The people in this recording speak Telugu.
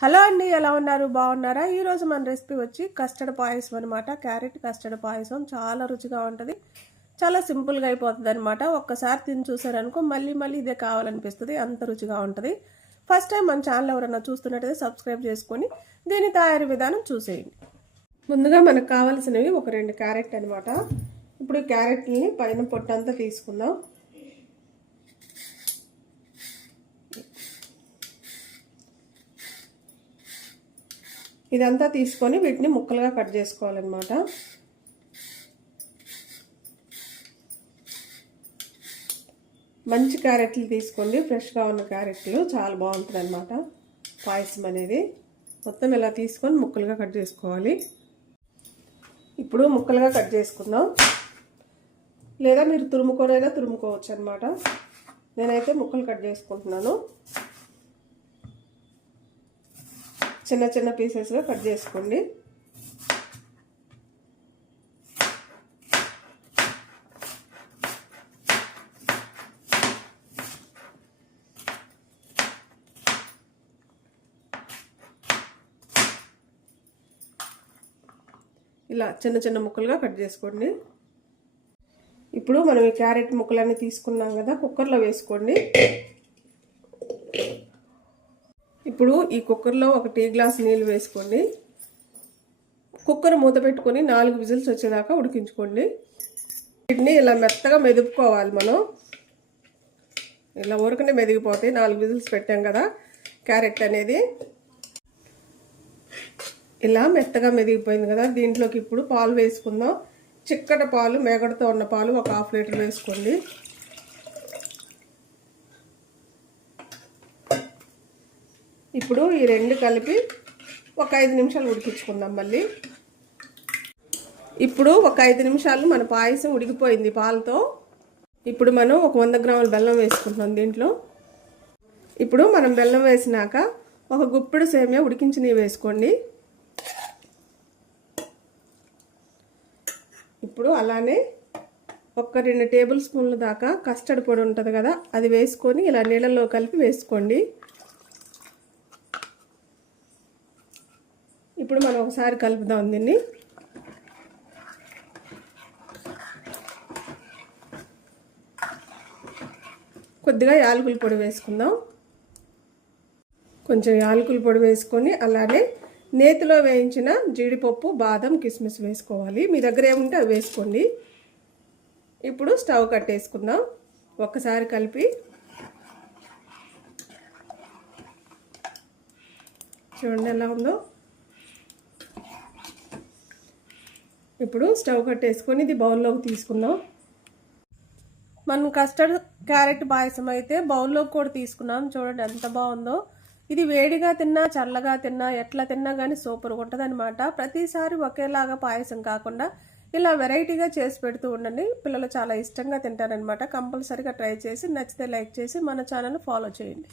హలో అండి, ఎలా ఉన్నారు? బాగున్నారా? ఈరోజు మన రెసిపీ వచ్చి కస్టర్డ్ పాయసం అనమాట. క్యారెట్ కస్టర్డ్ పాయసం చాలా రుచిగా ఉంటుంది. చాలా సింపుల్గా అయిపోతుంది అనమాట. ఒక్కసారి తిని చూసారనుకో మళ్ళీ మళ్ళీ ఇదే కావాలనిపిస్తుంది, అంత రుచిగా ఉంటుంది. ఫస్ట్ టైం మన ఛానల్ ఎవరైనా చూస్తున్నట్టయితే సబ్స్క్రైబ్ చేసుకొని దీని తయారీ విధానం చూసేయండి. ముందుగా మనకు కావాల్సినవి ఒక 2 క్యారెట్ అనమాట. ఇప్పుడు ఈ క్యారెట్ని పైన పొట్టంతా తీసుకుందాం. ఇదంతా తీసుకొని వీటిని ముక్కలుగా కట్ చేసుకోవాలన్నమాట. మంచి క్యారెట్లు తీసుకోండి, ఫ్రెష్గా ఉన్న క్యారెట్లు చాలా బాగుంటుంది అన్నమాట పాయసం అనేది. మొత్తం ఇలా తీసుకొని ముక్కలుగా కట్ చేసుకోవాలి. ఇప్పుడు ముక్కలుగా కట్ చేసుకుందాం, లేదా మీరు తురుముకోనైనా తురుముకోవచ్చు అన్నమాట. నేనైతే ముక్కలు కట్ చేసుకుంటున్నాను. చిన్న చిన్న పీసెస్గా కట్ చేసుకోండి. ఇలా చిన్న చిన్న ముక్కలుగా కట్ చేసుకోండి. ఇప్పుడు మనం ఈ క్యారెట్ ముక్కలన్నీ తీసుకున్నాం కదా, కుక్కర్లో వేసుకోండి. ఇప్పుడు ఈ కుక్కర్లో ఒక టీ గ్లాస్ నీళ్ళు వేసుకోండి. కుక్కర్ మూత పెట్టుకొని 4 విజిల్స్ వచ్చేదాకా ఉడికించుకోండి. వీటిని ఇలా మెత్తగా మెదుపుకోవాలి. మనం ఇలా ఊరకనే మెదిగిపోతాయి. 4 విజిల్స్ పెట్టాం కదా, క్యారెట్ అనేది ఇలా మెత్తగా మెదిగిపోయింది కదా. దీంట్లోకి ఇప్పుడు పాలు వేసుకుందాం. చిక్కటి పాలు, మేగడతో ఉన్న పాలు ఒక 1/2 లీటర్ వేసుకోండి. ఇప్పుడు ఈ 2 కలిపి ఒక 5 నిమిషాలు ఉడికించుకుందాం. మళ్ళీ ఇప్పుడు ఒక 5 నిమిషాలు మన పాయసం ఉడికిపోయింది పాలతో. ఇప్పుడు మనం ఒక 100 గ్రాముల బెల్లం వేసుకుంటున్నాం దీంట్లో. ఇప్పుడు మనం బెల్లం వేసినాక ఒక గుప్పెడు సేమియా ఉడికించినవి వేసుకోండి. ఇప్పుడు అలానే ఒక 2 టేబుల్ స్పూన్ల దాకా కస్టర్డ్ పొడి ఉంటుంది కదా, అది వేసుకొని ఇలా నీళ్ళల్లో కలిపి వేసుకోండి. ఇప్పుడు మనం ఒకసారి కలుపుదాం దీన్ని. కొద్దిగా యాలకుల పొడి వేసుకుందాం. కొంచెం యాలకుల పొడి వేసుకొని అలానే నేతిలో వేయించిన జీడిపప్పు, బాదం, కిస్మిస్ వేసుకోవాలి. మీ దగ్గర ఏముంటే అవి వేసుకోండి. ఇప్పుడు స్టవ్ కట్టేసుకుందాం. ఒక్కసారి కలిపి చూడండి ఎలా ఉందో. ఇప్పుడు స్టవ్ కట్టేసుకొని ఇది బౌల్లోకి తీసుకుందాం. మనం కస్టర్డ్ క్యారెట్ పాయసం అయితే బౌల్లోకి కూడా తీసుకున్నాం. చూడండి ఎంత బాగుందో. ఇది వేడిగా తిన్నా, చల్లగా తిన్నా, ఎట్లా తిన్నా కానీ సూపర్గా ఉంటుంది అనమాట. ప్రతిసారి ఒకేలాగా పాయసం కాకుండా ఇలా వెరైటీగా చేసి పెడుతూ ఉండండి. పిల్లలు చాలా ఇష్టంగా తింటారనమాట. కంపల్సరీగా ట్రై చేసి నచ్చితే లైక్ చేసి మన ఛానల్ ఫాలో చేయండి.